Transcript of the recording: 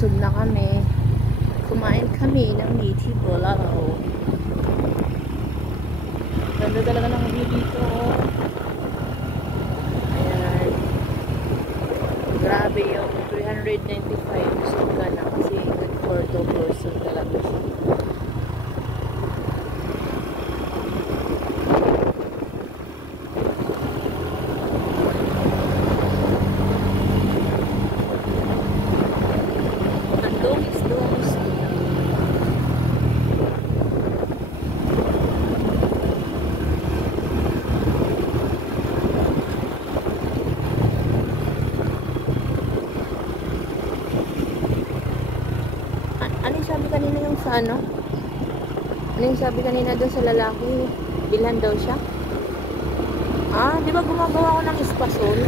busog na kami. Kumain kami ng meaty bulalo. Ganda talaga ng view dito. Ayan. Grabe yung 395. So ka na kasi good for 2 person talaga siya. Ano yung sabi kanina yung sa ano? Ano yung sabi kanina doon sa lalaki? Bilhan daw siya? Ah, di ba gumagawa ko ng espasol?